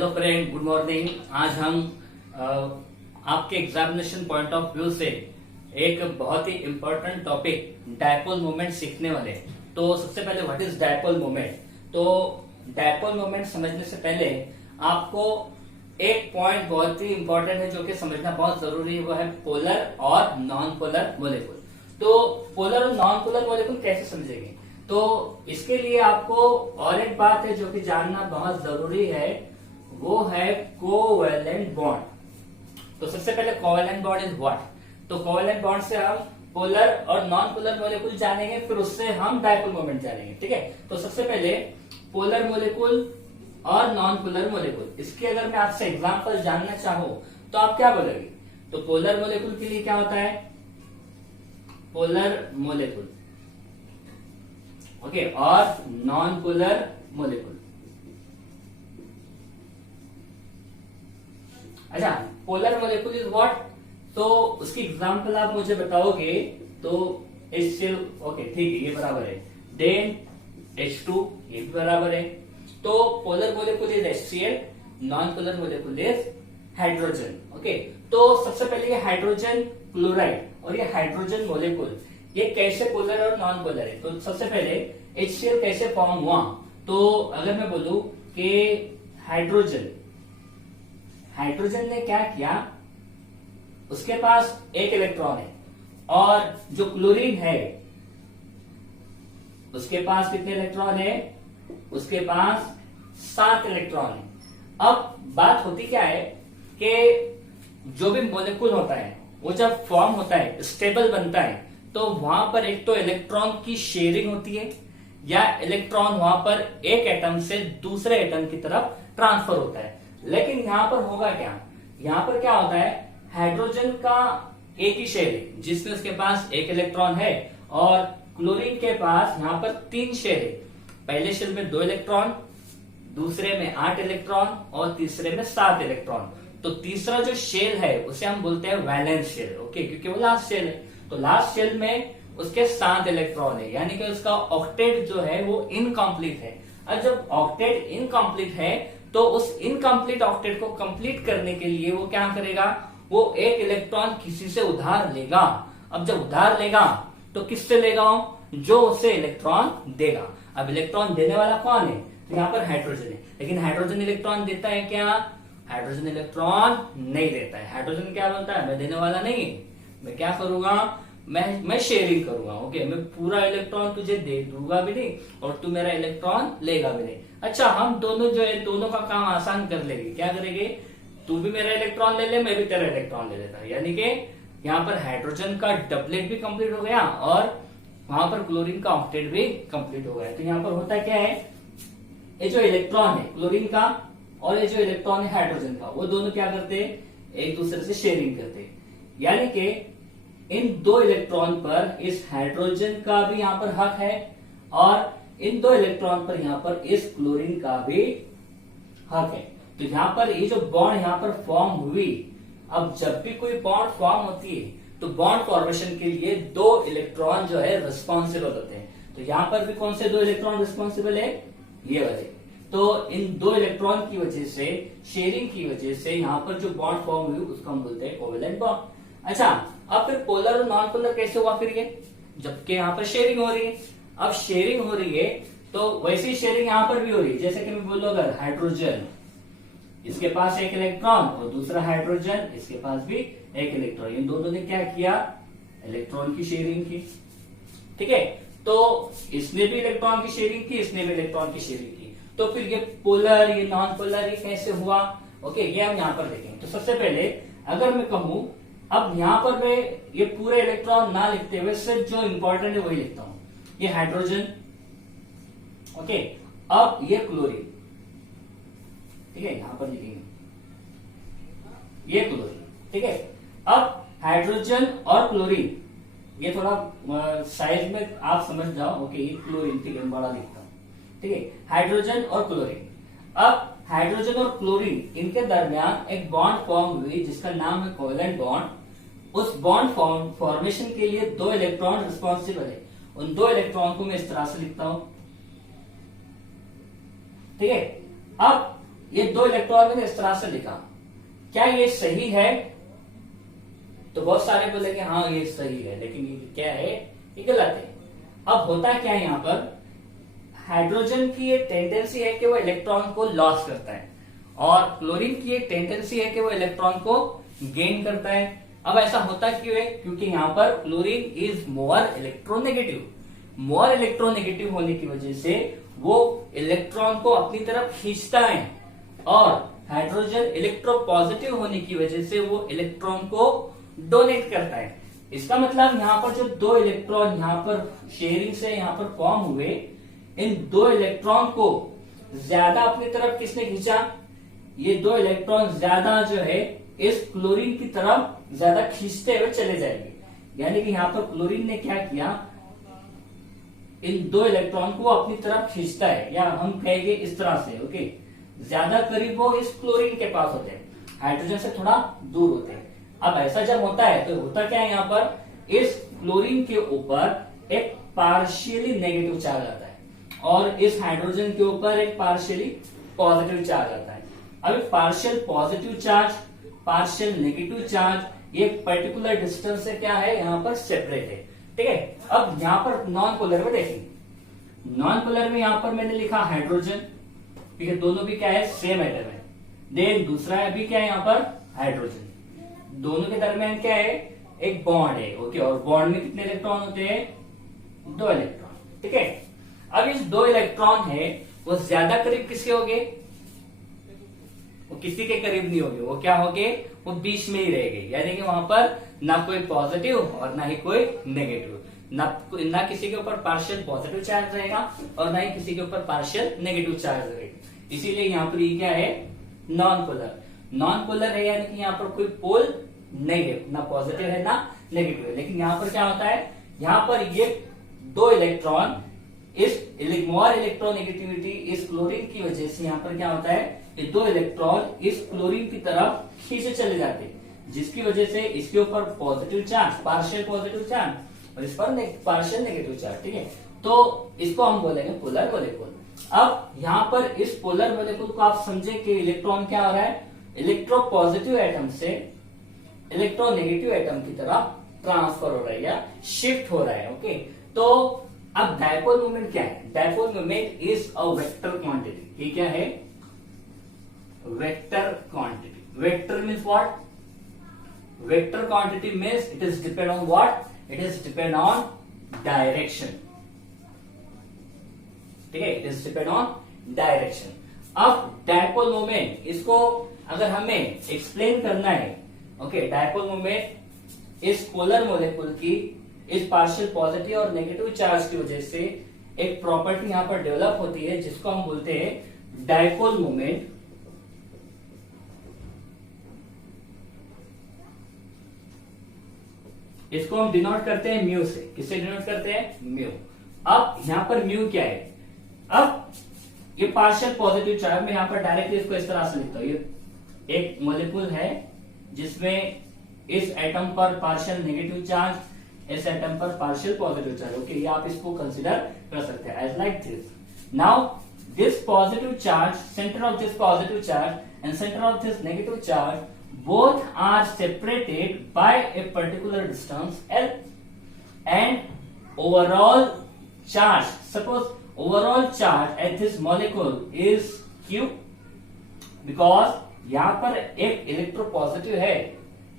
Hello friend, good morning. आज हम आपके एग्जामिनेशन पॉइंट ऑफ व्यू से एक बहुत ही इंपॉर्टेंट टॉपिक डायपोल मोमेंट सीखने वाले हैं। तो सबसे पहले व्हाट इज डायपोल मोमेंट। तो डायपोल मोमेंट समझने से पहले आपको एक पॉइंट बहुत ही इंपॉर्टेंट है जो कि समझना बहुत जरूरी है, वो है पोलर और नॉन पोलर मोलेकुल। तो पोलर और नॉन पोलर मोलेकुल कैसे समझेंगे, तो इसके लिए आपको और एक बात है जो कि जानना बहुत जरूरी है, वो है कोवैलेंट बॉन्ड। तो सबसे पहले कोवैलेंट बॉन्ड इज व्हाट। तो कोवैलेंट बॉन्ड से हम पोलर और नॉन पोलर मोलेकुल जानेंगे, फिर उससे हम डायपोल मोमेंट जानेंगे। ठीक है, तो सबसे पहले पोलर मोलेकुल और नॉन पोलर मोलेकुल, इसके अगर मैं आपसे एग्जांपल जानना चाहूं तो आप क्या बोलोगे। तो पोलर मोलेकुल के लिए क्या होता है, पोलर मोलेकुल, ओके, और नॉन पोलर मोलेकुल। अच्छा, पोलर मोलेकुल इज व्हाट। तो उसकी एग्जांपल आप मुझे बताओगे तो HCl, ओके ठीक है, ये बराबर है, देन H2, ये भी बराबर है। तो polar molecule is HCl, non polar molecule is hydrogen. Okay, तो सबसे पहले ये हाइड्रोजन क्लोराइड और ये हाइड्रोजन मोलेकुल, ये कैसे पोलर और नॉन पोलर है। तो सबसे पहले HCl कैसे फॉर्म हुआ। तो अगर मैं बोलूं कि हाइड्रोजन ने क्या किया, उसके पास एक इलेक्ट्रॉन है, और जो क्लोरीन है उसके पास कितने इलेक्ट्रॉन है, उसके पास 7 इलेक्ट्रॉन है। अब बात होती क्या है कि जो भी मोलेकुल होता है वो जब फॉर्म होता है, स्टेबल बनता है, तो वहां पर एक तो इलेक्ट्रॉन की शेयरिंग होती है, या इलेक्ट्रॉन वहां पर एक एटम से दूसरे एटम की तरफ ट्रांसफर होता है। लेकिन यहां पर होगा क्या, यहां पर क्या होता है, हाइड्रोजन का एक ही शेल है जिसमें उसके पास एक इलेक्ट्रॉन है, और क्लोरीन के पास यहां पर 3 शेल है। पहले शेल में 2 इलेक्ट्रॉन, दूसरे में 8 इलेक्ट्रॉन, और तीसरे में 7 इलेक्ट्रॉन। तो तीसरा जो शेल है उसे हम बोलते हैं वैलेंस शेल, ओके, क्योंकि वो लास्ट शेल है। तो लास्ट शेल में उसके 7 इलेक्ट्रॉन है, यानी कि उसका ऑक्टेट जो है वो इनकम्प्लीट है। और जब ऑक्टेट इनकम्प्लीट है तो उस इनकम्प्लीट ऑक्टेट को कंप्लीट करने के लिए वो क्या करेगा, वो एक इलेक्ट्रॉन किसी से उधार लेगा। अब जब उधार लेगा तो किससे लेगा, जो उसे इलेक्ट्रॉन देगा। अब इलेक्ट्रॉन देने वाला कौन है, तो यहाँ पर हाइड्रोजन है। लेकिन हाइड्रोजन इलेक्ट्रॉन देता है क्या, हाइड्रोजन इलेक्ट्रॉन नहीं देता है। हाइड्रोजन क्या बोलता है, मैं देने वाला नहीं है, मैं क्या करूंगा, मैं शेयरिंग करूंगा। ओके, मैं पूरा इलेक्ट्रॉन तुझे दे दूंगा भी नहीं और तू मेरा इलेक्ट्रॉन लेगा भी नहीं। अच्छा, हम दोनों जो है दोनों का काम आसान कर लेंगे। क्या करेंगे, तू भी मेरा इलेक्ट्रॉन ले ले, मैं भी तेरा इलेक्ट्रॉन ले लेता, यानी कि यहाँ पर हाइड्रोजन का डबलेट भी कंप्लीट हो गया और वहां पर क्लोरीन का ऑक्टेट भी कंप्लीट हो गया। तो यहाँ पर होता क्या है, ये जो इलेक्ट्रॉन है क्लोरीन का और ये जो इलेक्ट्रॉन है हाइड्रोजन का, वो दोनों क्या करते हैं, एक दूसरे से शेयरिंग करते हैं। यानी कि इन 2 इलेक्ट्रॉन पर इस हाइड्रोजन का भी यहाँ पर हक है, और इन 2 इलेक्ट्रॉन पर यहाँ पर इस क्लोरीन का भी हक है। तो यहाँ पर ये जो बॉन्ड यहाँ पर फॉर्म हुई, अब जब भी कोई बॉन्ड फॉर्म होती है तो बॉन्ड फॉर्मेशन के लिए 2 इलेक्ट्रॉन जो है रिस्पॉन्सिबल होते हैं। तो यहाँ पर भी कौन से 2 इलेक्ट्रॉन रिस्पॉन्सिबल है, ये वाले। तो इन 2 इलेक्ट्रॉन की वजह से, शेयरिंग की वजह से यहाँ पर जो बॉन्ड फॉर्म हुई उसको हम बोलते हैं कोवेलेंट बॉन्ड। अच्छा, अब फिर पोलर और नॉन पोलर कैसे हुआ फिर ये, जबकि यहाँ पर शेयरिंग हो रही है। अब शेयरिंग हो रही है तो वैसी शेयरिंग यहाँ पर भी हो रही है। जैसे कि मैं बोलूँ, अगर हाइड्रोजन, इसके पास एक इलेक्ट्रॉन, और दूसरा हाइड्रोजन, इसके पास भी एक इलेक्ट्रॉन, इन दोनों ने क्या किया, इलेक्ट्रॉन की शेयरिंग की। ठीक है, तो इसने भी इलेक्ट्रॉन की शेयरिंग की, इसने भी इलेक्ट्रॉन की शेयरिंग की। तो फिर ये पोलर, ये नॉन पोलर, ये कैसे हुआ, ओके, ये हम यहाँ पर देखेंगे। तो सबसे पहले अगर मैं कहूं, अब यहाँ पर मैं ये पूरे इलेक्ट्रॉन ना लिखते हुए सिर्फ जो इंपॉर्टेंट है वही लिखता हूं। ये हाइड्रोजन, ओके, अब ये क्लोरीन, ठीक है, यहां पर लिखेंगे ये क्लोरीन। ठीक है, अब हाइड्रोजन और क्लोरीन, ये थोड़ा साइज में आप समझ जाओ, ओके, ये क्लोरीन, ठीक है, बड़ा लिखता हूं। ठीक है, हाइड्रोजन और क्लोरीन। अब हाइड्रोजन और क्लोरीन, इनके दरमियान एक बॉन्ड फॉर्म हुई जिसका नाम है कोवेलेंट बॉन्ड। उस बॉन्ड फॉर्मेशन के लिए 2 इलेक्ट्रॉन रिस्पॉन्सिबल है। उन 2 इलेक्ट्रॉन को मैं इस तरह से लिखता हूं। ठीक है, अब ये 2 इलेक्ट्रॉन मैंने इस तरह से लिखा, क्या ये सही है? तो बहुत सारे बोलेंगे हाँ ये सही है, लेकिन ये क्या है, ये गलत है। अब होता क्या है, यहाँ पर हाइड्रोजन की ये टेंडेंसी है कि वो इलेक्ट्रॉन को लॉस करता है, और क्लोरीन की ये टेंडेंसी है कि वो इलेक्ट्रॉन को गेन करता है। अब ऐसा होता क्यों है? क्योंकि यहाँ पर chlorine is more electronegative. More electronegative होने की वजह से वो इलेक्ट्रॉन को अपनी तरफ खींचता है, और हाइड्रोजन इलेक्ट्रोपॉजिटिव होने की वजह से वो इलेक्ट्रॉन को डोनेट करता है। इसका मतलब यहाँ पर जो 2 इलेक्ट्रॉन यहाँ पर शेयरिंग से यहाँ पर फॉर्म हुए, इन 2 इलेक्ट्रॉन को ज्यादा अपनी तरफ किसने खींचा? ये 2 इलेक्ट्रॉन ज्यादा जो है इस क्लोरीन की तरफ ज्यादा खींचते हुए चले जाएंगे। यानी कि यहाँ पर क्लोरीन ने क्या किया, इन 2 इलेक्ट्रॉन को अपनी तरफ खींचता है, या हम कहेंगे इस तरह से, ओके, ज्यादा करीब वो इस क्लोरीन के पास होते हैं, हाइड्रोजन से थोड़ा दूर होते हैं। अब ऐसा जब होता है तो होता क्या है, यहाँ पर इस क्लोरीन के ऊपर एक पार्शियली नेगेटिव चार्ज आता है, और इस हाइड्रोजन के ऊपर एक पार्शियली पॉजिटिव चार्ज आता है। अब partial positive charge, partial negative charge, ये पर्टिकुलर डिस्टेंस से क्या है, यहाँ पर सेपरेट है, ठीक है। अब यहाँ पर नॉन पोलर में देखेंगे, नॉन पोलर में यहाँ पर मैंने लिखा हाइड्रोजन, ठीक है, दोनों भी क्या है, सेम एटम है। देन दूसरा भी क्या है, यहाँ पर हाइड्रोजन, दोनों के दरमियान क्या है, एक बॉन्ड है, ओके, और बॉन्ड में कितने इलेक्ट्रॉन होते हैं, 2 इलेक्ट्रॉन, ठीक है। अब इस 2 इलेक्ट्रॉन है वो ज्यादा करीब किसके होंगे, वो किसी के करीब नहीं होंगे, वो क्या होंगे, वो बीच में ही रहेंगे। यानी कि वहां पर ना कोई पॉजिटिव और ना ही कोई नेगेटिव, ना किसी के ऊपर पार्शियल पॉजिटिव चार्ज रहेगा और ना ही किसी के ऊपर पार्शियल नेगेटिव चार्ज रहेगा। इसीलिए यहाँ पर ये क्या है, नॉन पोलर। नॉन पोलर है यानी कि यहाँ पर कोई पोल नहीं है, ना पॉजिटिव है ना नेगेटिव है। लेकिन यहाँ पर क्या होता है, यहाँ पर ये 2 इलेक्ट्रॉन इस मोर इलेक्ट्रोनेगेटिविटी इस क्लोरीन की वजह से यहाँ पर क्या होता है, ये 2 इलेक्ट्रॉन इस क्लोरीन की तरफ खींचे चले जाते हैं, जिसकी वजह से इसके ऊपर positive charge, partial positive charge, और इस पर पार्शियल नेगेटिव चार्ज, ठीक है। तो इसको हम बोलेंगे पोलर मॉलिक्यूल। अब यहाँ पर इस पोलर मॉलिक्यूल को आप समझे कि इलेक्ट्रॉन क्या हो रहा है, इलेक्ट्रोपॉजिटिव एटम से इलेक्ट्रोनेगेटिव एटम की तरफ ट्रांसफर हो रहा है या शिफ्ट हो रहा है, ओके। तो अब डायपोल मोमेंट क्या है, dipole moment is a vector quantity. ये क्या है, vector quantity. Vector means what, vector quantity means it is depend on what, it is depend on direction, ठीक है, it is depend on direction. अब dipole moment, इसको अगर हमें explain करना है, ओके, डायपोल मोमेंट इस पोलर मॉलिक्यूल की इस पार्शियल पॉजिटिव और नेगेटिव चार्ज की वजह से एक प्रॉपर्टी यहां पर डेवलप होती है जिसको हम बोलते हैं डायपोल मोमेंट। इसको हम डिनोट करते हैं म्यू से। किससे डिनोट करते हैं, म्यू। अब यहां पर म्यू क्या है, अब ये पार्शियल पॉजिटिव चार्ज, मैं यहां पर डायरेक्टली इसको इस तरह से लिखता हूं, ये एक मॉलिक्यूल है जिसमें इस एटम पर पार्शियल नेगेटिव चार्ज, इस एटम पर पार्शियल पॉजिटिव चार्ज, ओके, ये आप इसको कंसीडर कर सकते हैं as like this. Now this positive charge, centre of this positive charge and centre of this negative charge both are separated by a particular distance L, and overall charge, suppose overall charge at this molecule is Q, because यहां पर एक electropositive है,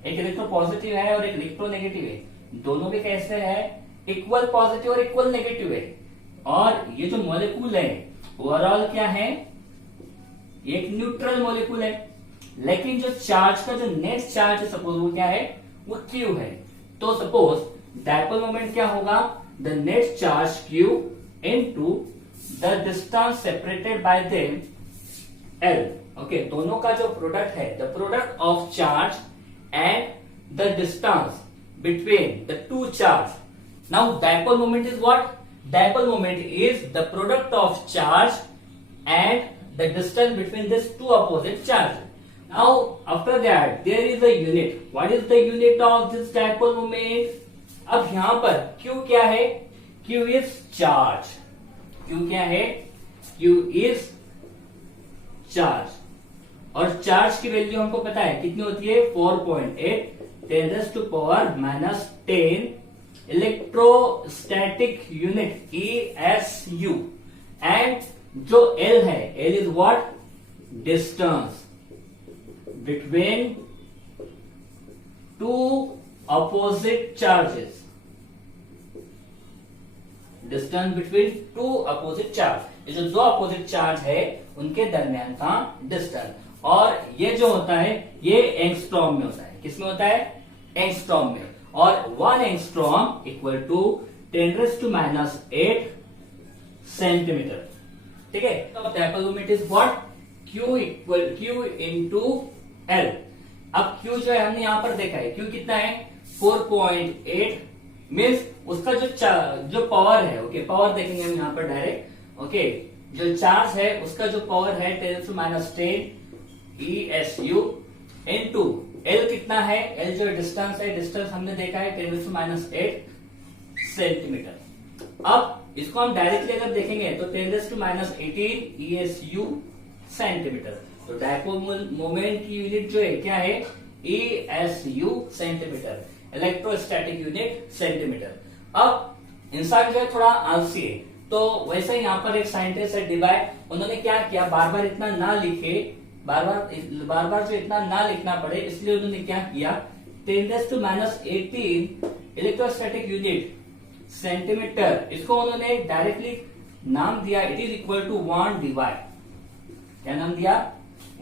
एक electropositive है और एक electronegative है, दोनों भी कैसे है, इक्वल पॉजिटिव और इक्वल नेगेटिव है। और ये जो मॉलिक्यूल है ओवरऑल क्या है, एक न्यूट्रल मॉलिक्यूल है, लेकिन जो चार्ज का जो नेट चार्ज है सपोज वो क्या है, वो Q है। तो सपोज डायपोल मोमेंट क्या होगा, the net charge Q into the distance separated by them L, okay. दोनों का जो प्रोडक्ट है, the product of charge and the distance between the two charge. Now dipole moment is what, dipole moment is the product of charge and the distance between this two opposite charge. Now after that there is a unit. What is the unit of this dipole moment? अब यहां पर Q क्या है, Q is charge, Q क्या है, Q is charge, और charge की value हमको पता है कितनी होती है, 4.8 10⁻10 इलेक्ट्रोस्टैटिक यूनिट ESU। एंड जो L है, L is what, distance between two opposite charges, distance between two opposite charge, ये जो दो अपोजिट चार्ज है उनके दरमियान का डिस्टेंस। और ये जो होता है ये एंगस्ट्रॉम में होता है, किसमें होता है, एंगस्ट्रॉम में। और 1 एंगस्ट्रॉम इक्वल टू 10⁻8 सेंटीमीटर, ठीक है। तो dipole moment is what, Q into L। अब Q जो है हमने यहां पर देखा है, Q कितना है, 4.8 मीन्स उसका जो पावर है, ओके, पावर देखेंगे हम यहाँ पर डायरेक्ट, ओके, जो चार्ज है उसका जो पावर है 10⁻10 ESU इनटू L कितना है, L जो डिस्टेंस है, डिस्टेंस हमने देखा है 10⁻8 सेंटीमीटर। अब इसको हम डायरेक्टली अगर देखेंगे तो 10⁻18 ESU सेंटीमीटर। तो डायपोल मोमेंट की यूनिट जो है क्या है, ESU centimetre, electrostatic unit centimetre. अब इंसान जो है थोड़ा आलसी है, तो वैसे ही यहाँ पर एक साइंटिस्ट है डिबाय, उन्होंने क्या किया, बार बार इतना ना लिखे, बार बार जो इतना ना लिखना पड़े, इसलिए उन्होंने क्या किया, 10⁻18 इलेक्ट्रोस्टैटिक यूनिट सेंटीमीटर, इसको उन्होंने डायरेक्टली नाम दिया, it is equal to 1 Dibai. क्या नाम दिया,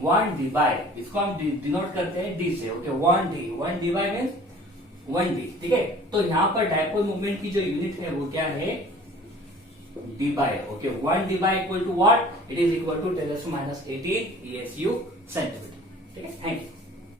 1 डिवाई, इसको हम डिनोट करते हैं डी से, ओके, 1 डिवाई मीन्स 1D, ठीक है। तो यहाँ पर डायपोल मूवमेंट की जो यूनिट है वो क्या है, debye, okay, 1 debye equal to what, it is equal to 10⁻18 ESU centimetre, ठीक है। Thank you.